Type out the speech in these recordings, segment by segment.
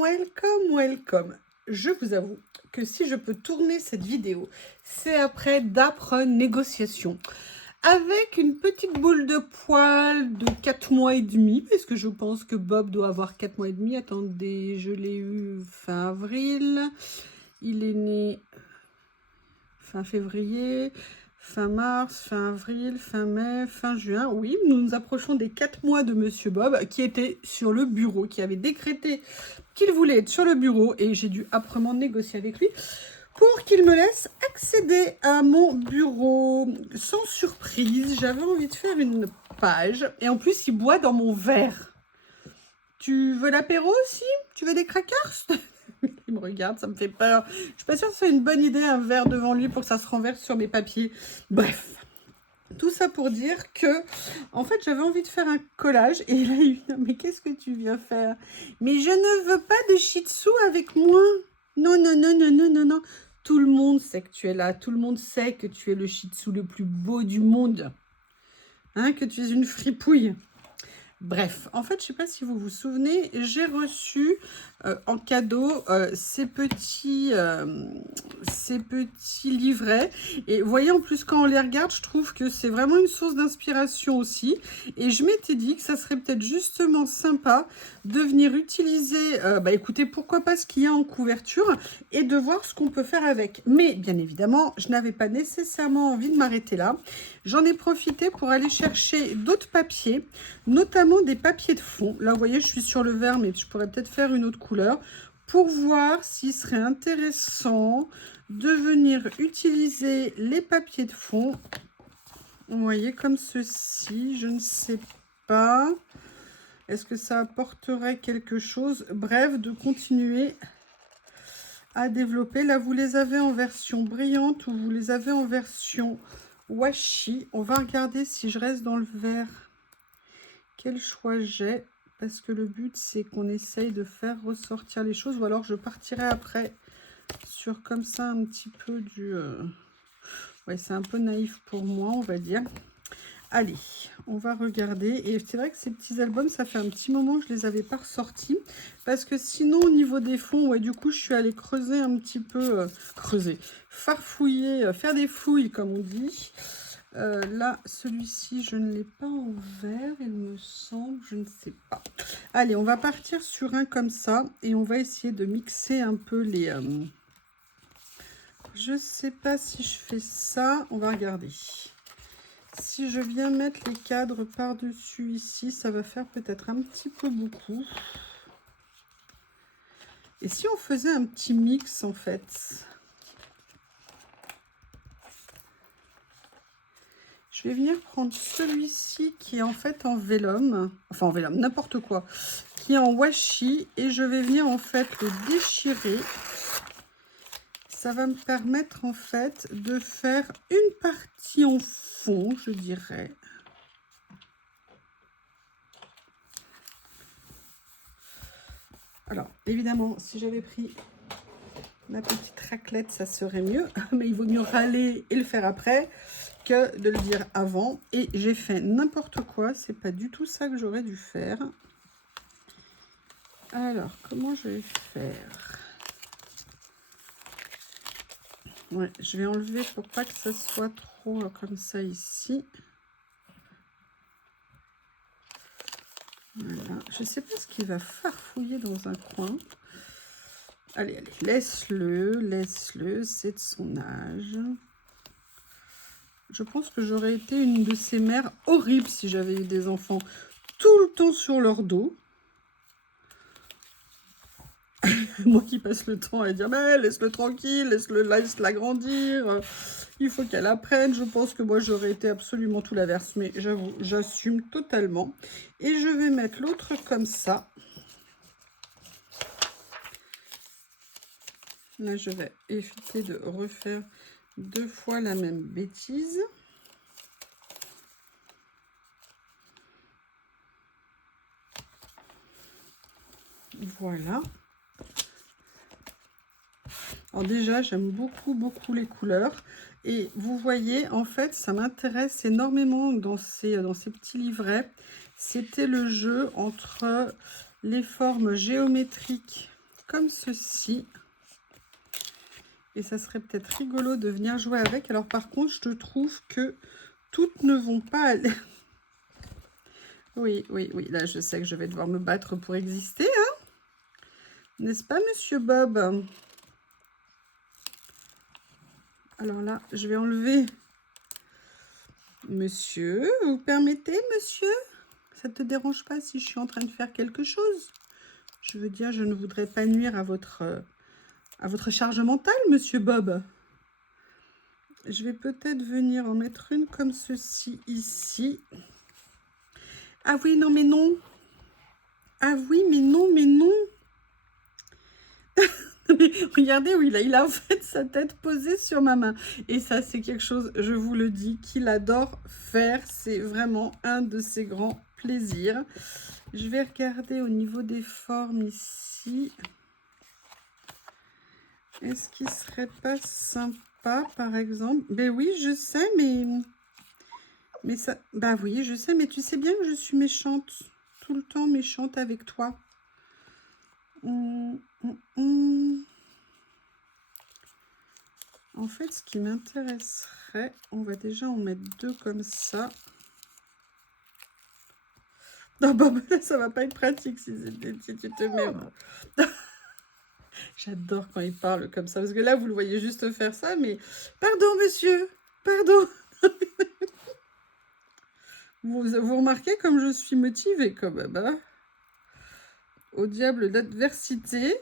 welcome, welcome. Je vous avoue que si je peux tourner cette vidéo, c'est après d'âpres négociations avec une petite boule de poil de 4 mois et demi, parce que je pense que Bob doit avoir 4 mois et demi. Attendez, je l'ai eu fin avril, il est né fin février, fin mars, fin avril, fin mai, fin juin. Oui, nous nous approchons des 4 mois de Monsieur Bob, qui était sur le bureau, qui avait décrété qu'il voulait être sur le bureau, et j'ai dû âprement négocier avec lui pour qu'il me laisse accéder à mon bureau. Sans surprise, j'avais envie de faire une page, et en plus, il boit dans mon verre. Tu veux l'apéro aussi? Tu veux des crackers? Il me regarde, ça me fait peur. Je suis pas sûre que ce soit une bonne idée, un verre devant lui pour que ça se renverse sur mes papiers. Bref, tout ça pour dire que, en fait, j'avais envie de faire un collage. Et là, il vient, mais qu'est-ce que tu viens faire? Mais je ne veux pas de shih tzu avec moi. Non, non, non, non, non, non, non. Tout le monde sait que tu es là. Tout le monde sait que tu es le shih tzu le plus beau du monde. Hein, que tu es une fripouille. Bref, en fait, je ne sais pas si vous vous souvenez, j'ai reçu en cadeau ces petits livrets. Et vous voyez, en plus, quand on les regarde, je trouve que c'est vraiment une source d'inspiration aussi. Et je m'étais dit que ça serait peut-être justement sympa de venir utiliser, écoutez, pourquoi pas ce qu'il y a en couverture et de voir ce qu'on peut faire avec. Mais bien évidemment, je n'avais pas nécessairement envie de m'arrêter là. J'en ai profité pour aller chercher d'autres papiers, notamment des papiers de fond. Là, vous voyez, je suis sur le vert, mais je pourrais peut-être faire une autre couleur pour voir s'il serait intéressant de venir utiliser les papiers de fond. Vous voyez, comme ceci, je ne sais pas. Est-ce que ça apporterait quelque chose? Bref, de continuer à développer. Là, vous les avez en version brillante ou vous les avez en version washi. On va regarder si je reste dans le vert. Quel choix j'ai? Parce que le but, c'est qu'on essaye de faire ressortir les choses. Ou alors, je partirai après sur comme ça un petit peu du... Ouais, c'est un peu naïf pour moi, on va dire. Allez, on va regarder. Et c'est vrai que ces petits albums, ça fait un petit moment que je les avais pas ressortis. Parce que sinon, au niveau des fonds, ouais, du coup, je suis allée creuser un petit peu... farfouiller, faire des fouilles, comme on dit. Là, celui-ci, je ne l'ai pas en vert, il me semble, je ne sais pas. Allez, on va partir sur un comme ça. Et on va essayer de mixer un peu les... Je ne sais pas si je fais ça. On va regarder. Si je viens mettre les cadres par-dessus ici, ça va faire peut-être un petit peu beaucoup. Et si on faisait un petit mix, en fait? Je vais venir prendre celui-ci qui est en fait en vélum. Enfin, en vélum, n'importe quoi. Qui est en washi. Et je vais venir en fait le déchirer. Ça va me permettre en fait de faire une partie en fond, je dirais. Alors, évidemment, si j'avais pris ma petite raclette, ça serait mieux. Mais il vaut mieux râler et le faire après que de le dire avant. Et j'ai fait n'importe quoi. C'est pas du tout ça que j'aurais dû faire. Alors, comment je vais faire? Ouais, je vais enlever pour pas que ça soit trop comme ça ici. Voilà. Je sais pas ce qu'il va farfouiller dans un coin. Allez, allez, laisse-le, c'est de son âge. Je pense que j'aurais été une de ces mères horribles si j'avais eu des enfants tout le temps sur leur dos. Moi qui passe le temps à dire, mais laisse-le tranquille, laisse-la grandir, il faut qu'elle apprenne. Je pense que moi j'aurais été absolument tout l'inverse, mais j'avoue, j'assume totalement. Et je vais mettre l'autre comme ça. Là, je vais éviter de refaire 2 fois la même bêtise. Voilà. Alors déjà, j'aime beaucoup, beaucoup les couleurs. Et vous voyez, en fait, ça m'intéresse énormément dans ces petits livrets. C'était le jeu entre les formes géométriques comme ceci. Et ça serait peut-être rigolo de venir jouer avec. Alors par contre, je trouve que toutes ne vont pas aller. Oui, oui, oui. Là, je sais que je vais devoir me battre pour exister, hein. N'est-ce pas, monsieur Bob? Alors là, je vais enlever... Monsieur, vous permettez, monsieur? Ça ne te dérange pas si je suis en train de faire quelque chose? Je veux dire, je ne voudrais pas nuire à votre charge mentale, monsieur Bob. Je vais peut-être venir en mettre une comme ceci, ici. Ah oui, non, mais non. Ah oui, mais non, mais non. Mais regardez où il a en fait sa tête posée sur ma main. Et ça, c'est quelque chose, je vous le dis, qu'il adore faire. C'est vraiment un de ses grands plaisirs. Je vais regarder au niveau des formes ici. Est-ce qu'il serait pas sympa, par exemple? Ben oui, je sais, mais ça... Bah oui, je sais, mais tu sais bien que je suis méchante. Tout le temps méchante avec toi. En fait, ce qui m'intéresserait, on va déjà en mettre deux comme ça. Non, bah, ça va pas être pratique si tu te mets... J'adore quand il parle comme ça, parce que là, vous le voyez juste faire ça, mais... Pardon, monsieur, pardon. Vous remarquez comme je suis motivée, quand même, hein? Au diable d'adversité,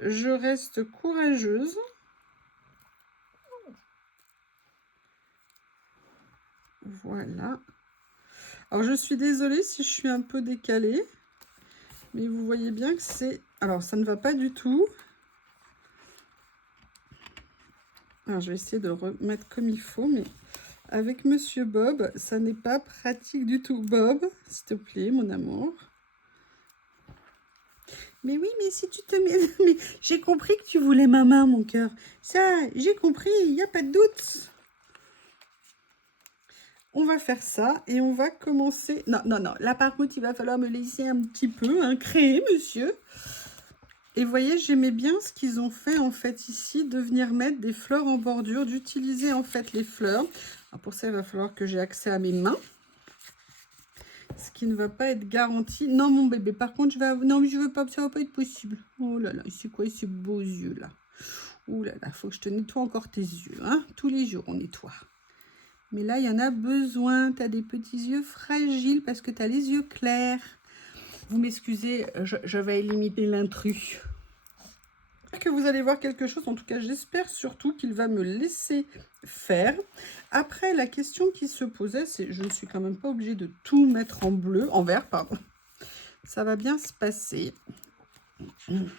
je reste courageuse. Voilà. Alors, je suis désolée si je suis un peu décalée, mais vous voyez bien que c'est... Alors, ça ne va pas du tout. Alors, je vais essayer de le remettre comme il faut, mais avec Monsieur Bob, ça n'est pas pratique du tout. Bob, s'il te plaît, mon amour. Mais oui, mais si tu te mets... Mais j'ai compris que tu voulais ma main, mon cœur. Ça, j'ai compris, il n'y a pas de doute. On va faire ça et on va commencer... Non, non, non. Là, par contre, il va falloir me laisser un petit peu créer, monsieur. Et vous voyez, j'aimais bien ce qu'ils ont fait, en fait, ici, de venir mettre des fleurs en bordure, d'utiliser, en fait, les fleurs. Alors, pour ça, il va falloir que j'ai accès à mes mains. Ce qui ne va pas être garanti. Non, mon bébé, par contre, je vais... Non, mais je veux pas, ça va pas être possible. Oh là là, c'est quoi ces beaux yeux, là? Oh là là, faut que je te nettoie encore tes yeux, hein? Tous les jours, on nettoie. Mais là, il y en a besoin. Tu as des petits yeux fragiles parce que tu as les yeux clairs. Vous m'excusez, je vais limiter l'intrus. Que vous allez voir quelque chose. En tout cas, j'espère surtout qu'il va me laisser faire. Après, la question qui se posait, c'est... Je ne suis quand même pas obligée de tout mettre en bleu, en vert, pardon. Ça va bien se passer. Il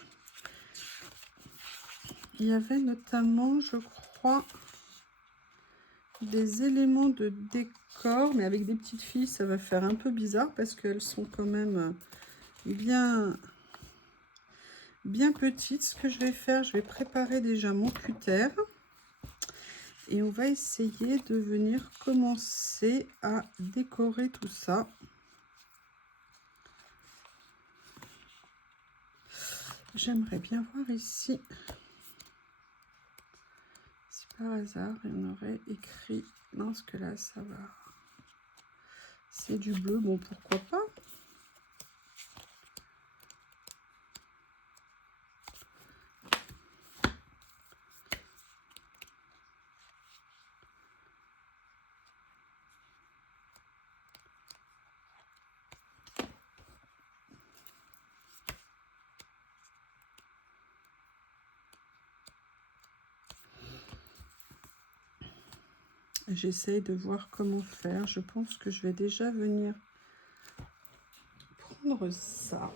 y avait notamment, je crois... des éléments de décor, mais avec des petites filles, ça va faire un peu bizarre parce qu'elles sont quand même bien petites. Ce que je vais faire, je vais préparer déjà mon cutter et on va essayer de venir commencer à décorer tout ça. J'aimerais bien voir ici si par hasard on aurait écrit... Non, ce que là, ça va... C'est du bleu, bon, pourquoi pas. J'essaye de voir comment faire. Je pense que je vais déjà venir prendre ça.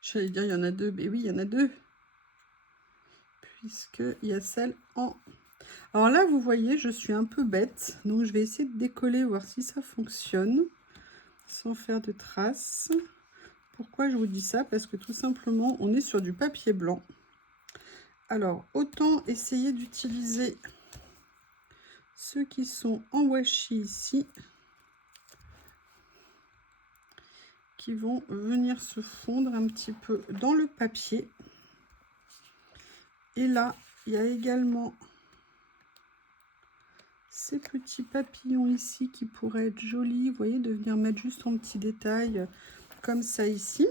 J'allais dire, il y en a deux. Mais oui, il y en a deux. Puisqu'il y a celle en... Alors là, vous voyez, je suis un peu bête. Donc, je vais essayer de décoller, voir si ça fonctionne. Sans faire de traces. Pourquoi je vous dis ça? Parce que tout simplement, on est sur du papier blanc. Alors, autant essayer d'utiliser ceux qui sont en washi ici, qui vont venir se fondre un petit peu dans le papier. Et là, il y a également ces petits papillons ici qui pourraient être jolis, vous voyez, de venir mettre juste en petits détails comme ça ici.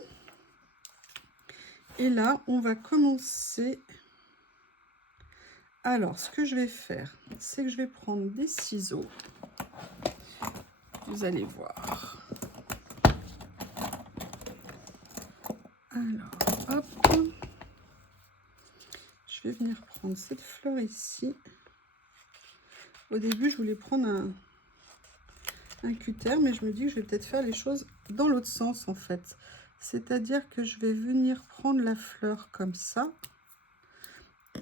Et là, on va commencer. Alors, ce que je vais faire, c'est que je vais prendre des ciseaux. Vous allez voir. Alors, hop. Je vais venir prendre cette fleur ici. Au début, je voulais prendre un cutter, mais je me dis que je vais peut-être faire les choses dans l'autre sens, en fait. C'est-à-dire que je vais venir prendre la fleur comme ça.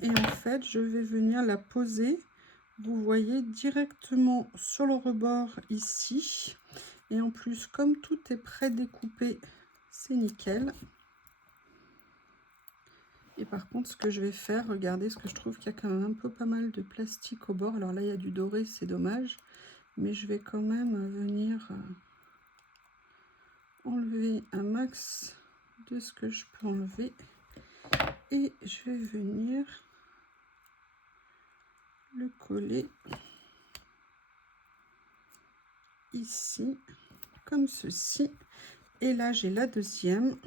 Et en fait, je vais venir la poser, vous voyez, directement sur le rebord ici. Et en plus, comme tout est pré-découpé, c'est nickel. Et par contre, ce que je vais faire, regardez, ce que je trouve qu'il y a quand même un peu pas mal de plastique au bord. Alors là, il y a du doré, c'est dommage. Mais je vais quand même venir enlever un max de ce que je peux enlever. Et je vais venir le coller ici, comme ceci. Et là, j'ai la deuxième.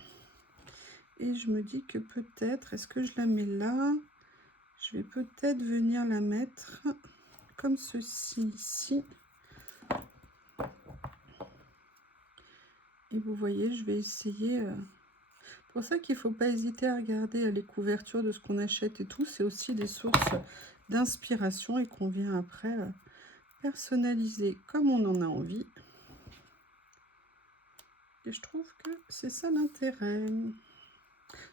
Et je me dis que peut-être, est-ce que je la mets là? Je vais peut-être venir la mettre comme ceci ici. Et vous voyez, je vais essayer. C'est pour ça qu'il ne faut pas hésiter à regarder les couvertures de ce qu'on achète et tout. C'est aussi des sources d'inspiration et qu'on vient après personnaliser comme on en a envie. Et je trouve que c'est ça l'intérêt.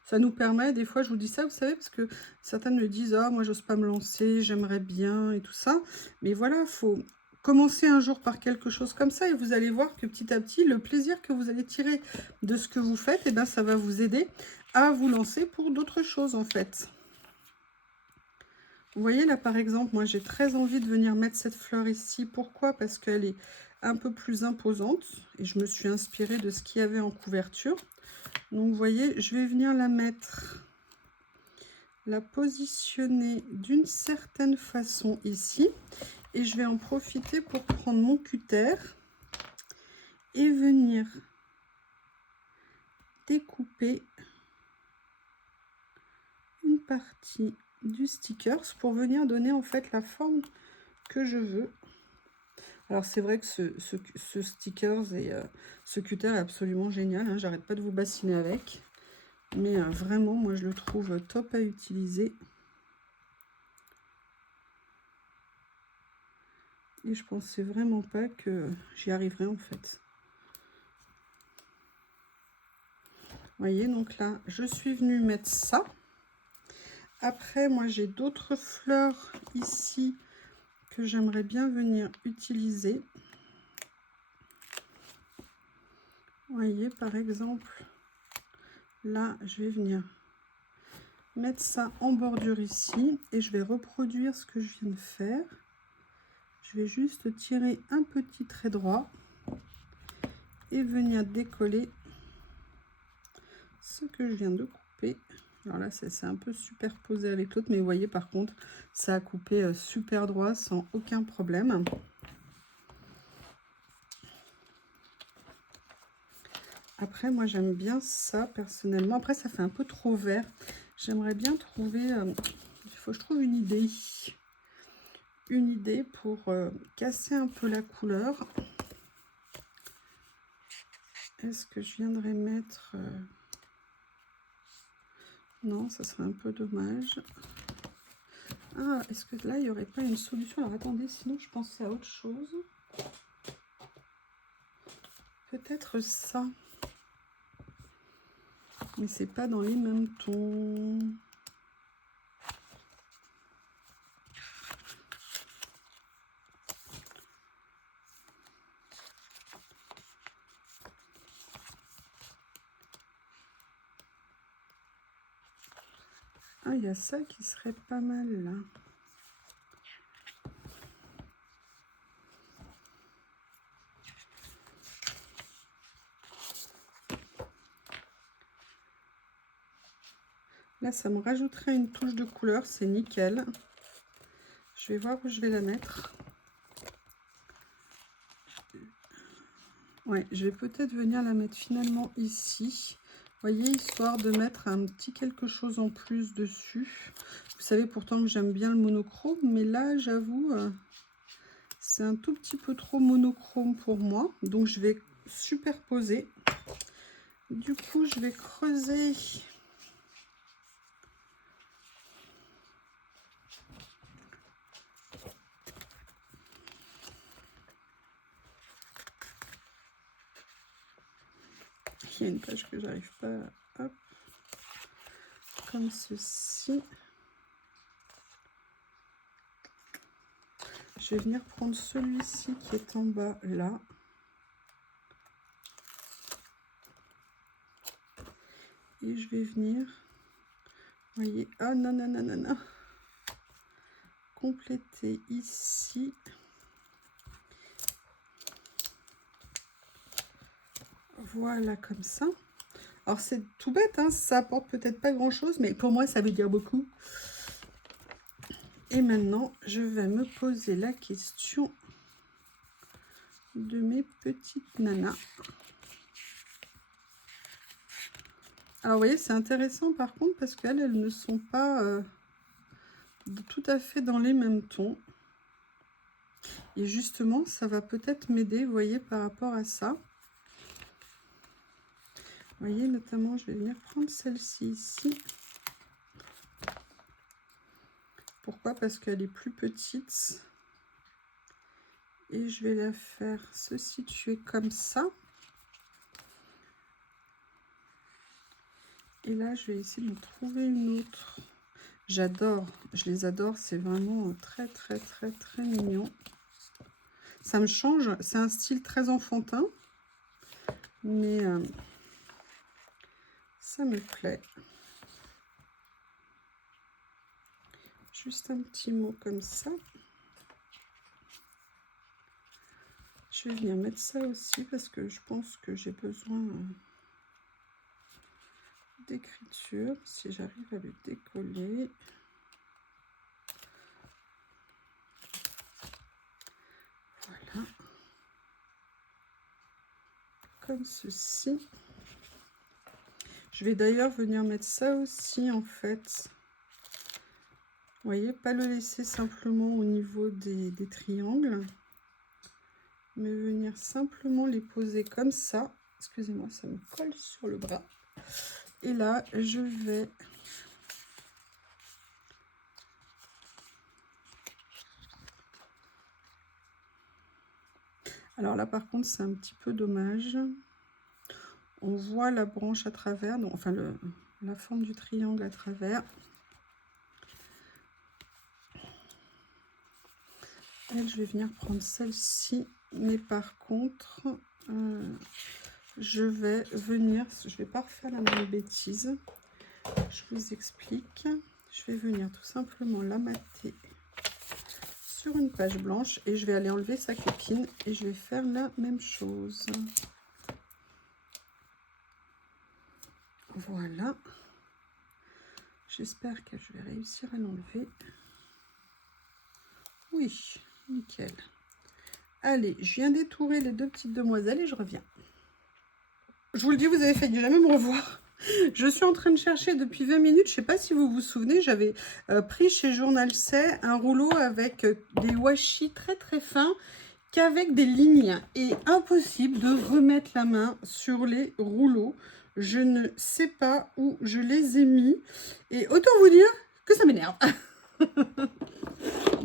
Ça nous permet, des fois je vous dis ça, vous savez, parce que certains me disent « Ah, moi j'ose pas me lancer, j'aimerais bien et tout ça ». Mais voilà, il faut commencer un jour par quelque chose comme ça et vous allez voir que petit à petit, le plaisir que vous allez tirer de ce que vous faites, eh ben, ça va vous aider à vous lancer pour d'autres choses en fait. Vous voyez là par exemple, moi j'ai très envie de venir mettre cette fleur ici. Pourquoi? Parce qu'elle est un peu plus imposante et je me suis inspirée de ce qu'il y avait en couverture. Donc vous voyez, je vais venir la mettre, la positionner d'une certaine façon ici. Et je vais en profiter pour prendre mon cutter et venir découper une partie du stickers pour venir donner en fait la forme que je veux. Alors c'est vrai que ce stickers et ce cutter est absolument génial, hein, j'arrête pas de vous bassiner avec. Mais vraiment, moi je le trouve top à utiliser. Et je pensais vraiment pas que j'y arriverais en fait. Vous voyez, donc là, je suis venue mettre ça. Après, moi, j'ai d'autres fleurs ici que j'aimerais bien venir utiliser. Vous voyez, par exemple, là, je vais venir mettre ça en bordure ici. Et je vais reproduire ce que je viens de faire. Je vais juste tirer un petit trait droit et venir décoller ce que je viens de couper. Alors là, c'est un peu superposé avec l'autre, mais vous voyez, par contre, ça a coupé super droit sans aucun problème. Après, moi, j'aime bien ça, personnellement. Après, ça fait un peu trop vert. J'aimerais bien trouver... il faut que je trouve une idée. Une idée pour casser un peu la couleur. Est-ce que je viendrais mettre... Non, ça serait un peu dommage. Ah, est-ce que là, il n'y aurait pas une solution? Alors, attendez, sinon, je pensais à autre chose. Peut-être ça. Mais c'est pas dans les mêmes tons. Aïe. il y a ça qui serait pas mal là. Là, ça me rajouterait une touche de couleur, c'est nickel. Je vais voir où je vais la mettre. Ouais, je vais peut-être venir la mettre finalement ici. Vous voyez, histoire de mettre un petit quelque chose en plus dessus. Vous savez pourtant que j'aime bien le monochrome, mais là, j'avoue, c'est un tout petit peu trop monochrome pour moi. Donc, je vais superposer. Du coup, je vais creuser. Il y a une page que j'arrive pas à... Hop. Comme ceci. Je vais venir prendre celui-ci qui est en bas là. Et je vais venir, vous voyez, ah non, non, non, non, non, compléter ici. Voilà, comme ça. Alors, c'est tout bête, hein, ça apporte peut-être pas grand-chose, mais pour moi, ça veut dire beaucoup. Et maintenant, je vais me poser la question de mes petites nanas. Alors, vous voyez, c'est intéressant par contre, parce qu'elles, elles ne sont pas tout à fait dans les mêmes tons. Et justement, ça va peut-être m'aider, vous voyez, par rapport à ça. Vous voyez, notamment, je vais venir prendre celle-ci ici. Pourquoi? Parce qu'elle est plus petite. Et je vais la faire se situer comme ça. Et là, je vais essayer de trouver une autre. J'adore, je les adore. C'est vraiment très, très, très, très mignon. Ça me change. C'est un style très enfantin. Mais ça me plaît. Juste un petit mot comme ça. Je vais venir mettre ça aussi parce que je pense que j'ai besoin d'écriture. Si j'arrive à le décoller. Voilà. Comme ceci. Je vais d'ailleurs venir mettre ça aussi en fait. Vous voyez, pas le laisser simplement au niveau des triangles. Mais venir simplement les poser comme ça. Excusez-moi, ça me colle sur le bras. Et là, je vais... Alors là, par contre, c'est un petit peu dommage. On voit la branche à travers, donc, enfin la forme du triangle à travers. Et je vais venir prendre celle-ci. Mais par contre, je vais venir... Je vais pas refaire la même bêtise. Je vous explique. Je vais venir tout simplement la mater sur une page blanche et je vais aller enlever sa copine et je vais faire la même chose. Voilà. J'espère que je vais réussir à l'enlever. Oui, nickel. Allez, je viens d'étourer les deux petites demoiselles et je reviens. Je vous le dis, vous avez failli jamais me revoir. Je suis en train de chercher depuis 20 minutes. Je ne sais pas si vous vous souvenez, j'avais pris chez Journal C un rouleau avec des washi très très fins qu'avec des lignes. Et impossible de remettre la main sur les rouleaux. Je ne sais pas où je les ai mis. Et autant vous dire que ça m'énerve.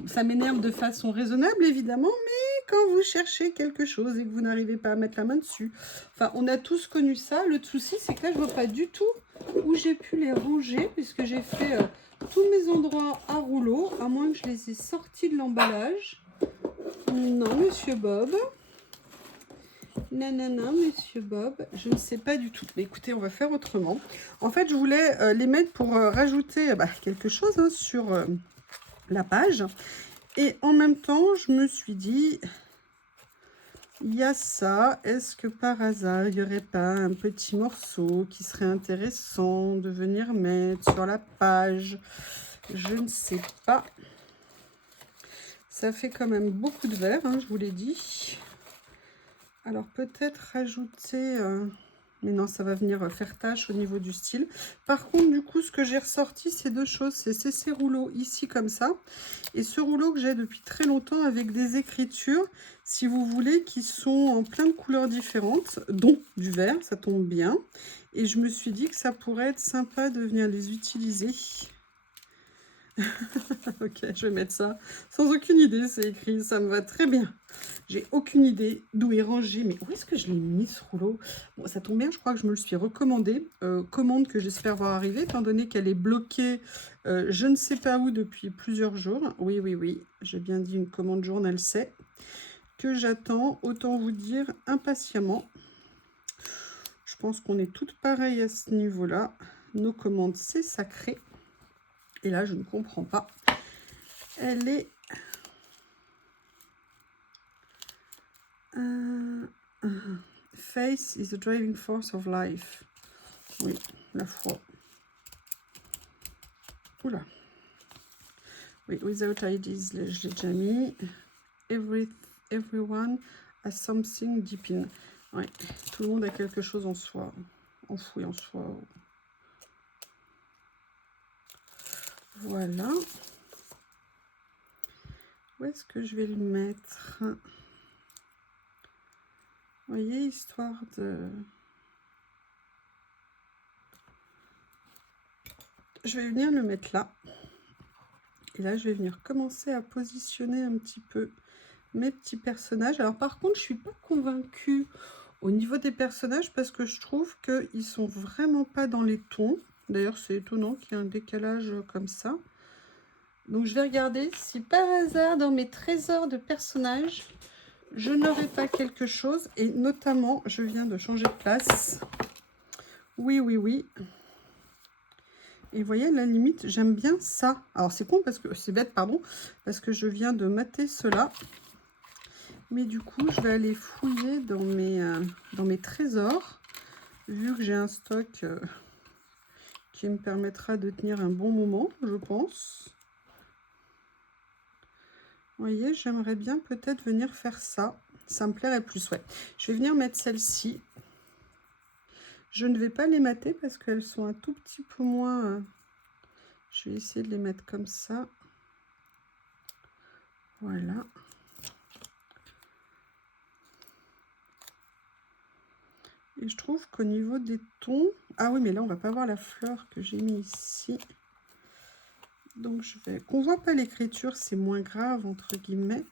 Ça m'énerve de façon raisonnable, évidemment, mais quand vous cherchez quelque chose et que vous n'arrivez pas à mettre la main dessus, enfin, on a tous connu ça. Le souci, c'est que là, je ne vois pas du tout où j'ai pu les ranger, puisque j'ai fait tous mes endroits à rouleau, à moins que je les ai sortis de l'emballage. Non, monsieur Bob. Nanana, Monsieur Bob, je ne sais pas du tout. Mais écoutez, on va faire autrement. En fait, je voulais les mettre pour rajouter quelque chose hein, sur la page. Et en même temps, je me suis dit, il y a ça. Est-ce que par hasard, il n'y aurait pas un petit morceau qui serait intéressant de venir mettre sur la page? Je ne sais pas. Ça fait quand même beaucoup de verre, hein, je vous l'ai dit. Alors peut-être rajouter... mais non, ça va venir faire tâche au niveau du style. Par contre, du coup, ce que j'ai ressorti, c'est deux choses. C'est ces rouleaux ici, comme ça. Et ce rouleau que j'ai depuis très longtemps avec des écritures, si vous voulez, qui sont en plein de couleurs différentes, dont du vert, ça tombe bien. Et je me suis dit que ça pourrait être sympa de venir les utiliser. Ok, je vais mettre ça. Sans aucune idée, c'est écrit. Ça me va très bien. J'ai aucune idée d'où est rangé. Mais où est-ce que je l'ai mis, ce rouleau? Bon, ça tombe bien, je crois que je me le suis recommandé. Commande que j'espère voir arriver, étant donné qu'elle est bloquée je ne sais pas où depuis plusieurs jours. Oui, oui, oui. J'ai bien dit une commande journal, c'est que j'attends, autant vous dire, impatiemment. Je pense qu'on est toutes pareilles à ce niveau-là. Nos commandes, c'est sacré. Et là, je ne comprends pas. Elle est... Faith is the driving force of life. Oui, la foi. Oula. Oui, without IDs, je l'ai déjà mis. Everyone has something deep in. Oui, tout le monde a quelque chose en soi. Enfoui en soi. Voilà. Où est-ce que je vais le mettre? Vous voyez, histoire de... Je vais venir le mettre là. Et là, je vais venir commencer à positionner un petit peu mes petits personnages. Alors par contre, je suis pas convaincue au niveau des personnages parce que je trouve qu'ils sont vraiment pas dans les tons. D'ailleurs, c'est étonnant qu'il y ait un décalage comme ça. Donc je vais regarder si par hasard dans mes trésors de personnages, je n'aurai pas quelque chose. Et notamment, je viens de changer de place. Oui, oui, oui. Et vous voyez, à la limite, j'aime bien ça. Alors c'est con parce que c'est bête, pardon, parce que je viens de mater cela. Mais du coup, je vais aller fouiller dans mes trésors, vu que j'ai un stock qui me permettra de tenir un bon moment, je pense. Vous voyez, j'aimerais bien peut-être venir faire ça. Ça me plairait plus, ouais. Je vais venir mettre celle-ci. Je ne vais pas les mater parce qu'elles sont un tout petit peu moins... Je vais essayer de les mettre comme ça. Voilà. Et je trouve qu'au niveau des tons... Ah oui, mais là, on va pas voir la fleur que j'ai mis ici. Donc, je vais... Qu'on voit pas l'écriture, c'est moins grave, entre guillemets.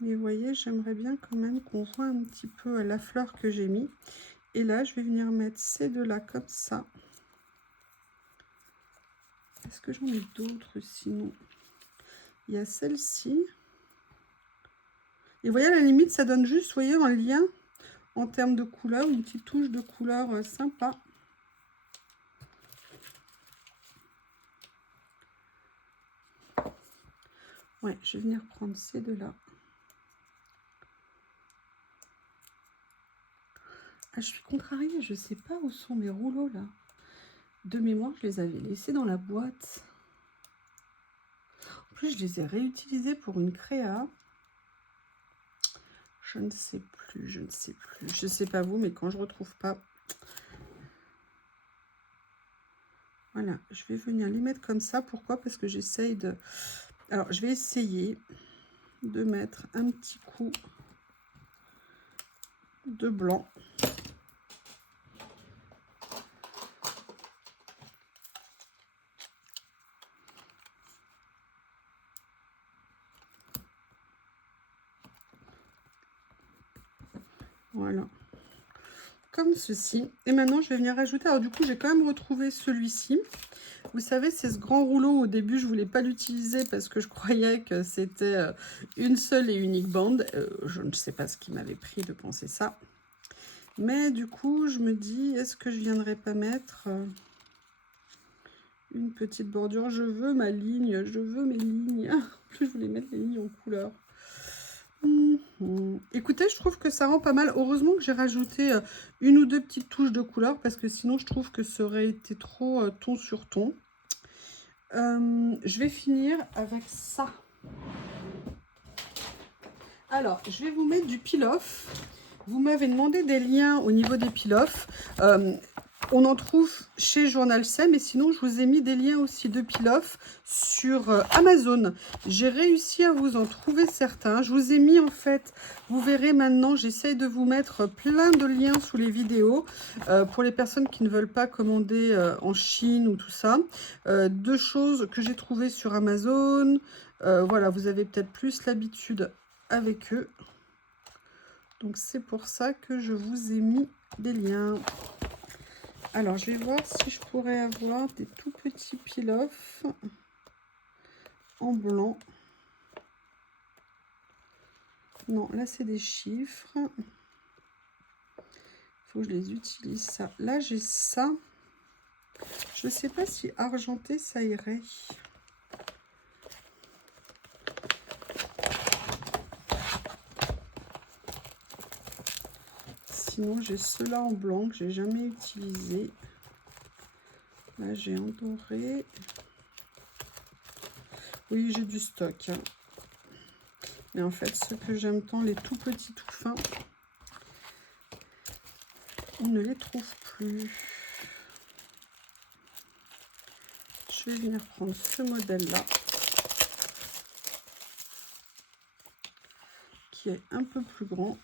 Mais vous voyez, j'aimerais bien quand même qu'on voit un petit peu la fleur que j'ai mis. Et là, je vais venir mettre ces deux-là comme ça. Est-ce que j'en ai d'autres sinon? Il y a celle-ci. Et vous voyez, à la limite, ça donne juste, vous voyez, un lien en termes de couleur, une petite touche de couleur sympa. Ouais, je vais venir prendre ces deux-là. Ah, je suis contrariée, je ne sais pas où sont mes rouleaux là. De mémoire, je les avais laissés dans la boîte. En plus, je les ai réutilisés pour une créa. Je ne sais plus, je ne sais plus. Je ne sais pas vous, mais quand je ne retrouve pas... Voilà, je vais venir les mettre comme ça. Pourquoi? Parce que j'essaye de... Alors, je vais essayer de mettre un petit coup de blanc. Voilà. Comme ceci. Et maintenant, je vais venir rajouter... Alors, du coup, j'ai quand même retrouvé celui-ci. Vous savez, c'est ce grand rouleau. Au début, je voulais pas l'utiliser parce que je croyais que c'était une seule et unique bande. Je ne sais pas ce qui m'avait pris de penser ça. Mais du coup, je me dis, est-ce que je viendrais pas mettre une petite bordure? Je veux ma ligne, je veux mes lignes. En plus, je voulais mettre les lignes en couleur. Écoutez, je trouve que ça rend pas mal. Heureusement que j'ai rajouté une ou deux petites touches de couleur parce que sinon, je trouve que ça aurait été trop ton sur ton. Je vais finir avec ça. Alors, je vais vous mettre du peel-off. Vous m'avez demandé des liens au niveau des peel-off. On en trouve chez Journal C, mais sinon, je vous ai mis des liens aussi de peel-off sur Amazon. J'ai réussi à vous en trouver certains. Je vous ai mis, en fait, vous verrez maintenant, j'essaye de vous mettre plein de liens sous les vidéos pour les personnes qui ne veulent pas commander en Chine ou tout ça. Deux choses que j'ai trouvées sur Amazon. Voilà, vous avez peut-être plus l'habitude avec eux. Donc, c'est pour ça que je vous ai mis des liens. Alors, je vais voir si je pourrais avoir des tout petits peel-off en blanc. Non, là, c'est des chiffres. Il faut que je les utilise, ça. Là, j'ai ça. Je ne sais pas si argenté, ça irait. Sinon, j'ai ceux-là en blanc que j'ai jamais utilisé. Là, j'ai en doré. Oui, j'ai du stock. Hein. Mais en fait, ceux que j'aime tant, les tout petits, tout fins, on ne les trouve plus. Je vais venir prendre ce modèle-là, qui est un peu plus grand.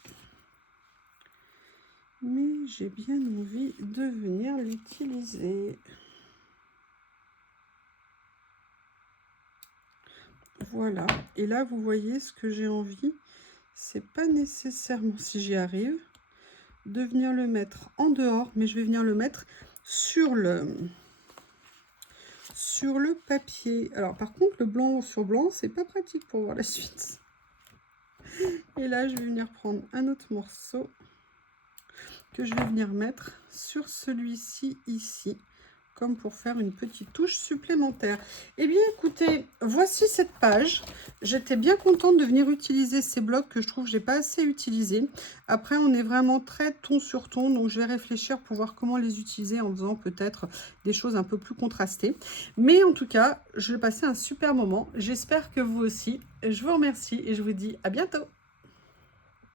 Mais j'ai bien envie de venir l'utiliser. Voilà. Et là, vous voyez ce que j'ai envie. C'est pas nécessairement, si j'y arrive, de venir le mettre en dehors, mais je vais venir le mettre sur le papier. Alors, par contre, le blanc sur blanc, c'est pas pratique pour voir la suite. Et là, je vais venir prendre un autre morceau que je vais venir mettre sur celui-ci ici, comme pour faire une petite touche supplémentaire. Eh bien, écoutez, voici cette page. J'étais bien contente de venir utiliser ces blocs que je trouve que j'ai pas assez utilisés. Après, on est vraiment très ton sur ton, donc je vais réfléchir pour voir comment les utiliser en faisant peut-être des choses un peu plus contrastées. Mais en tout cas, je vais passer un super moment. J'espère que vous aussi. Je vous remercie et je vous dis à bientôt.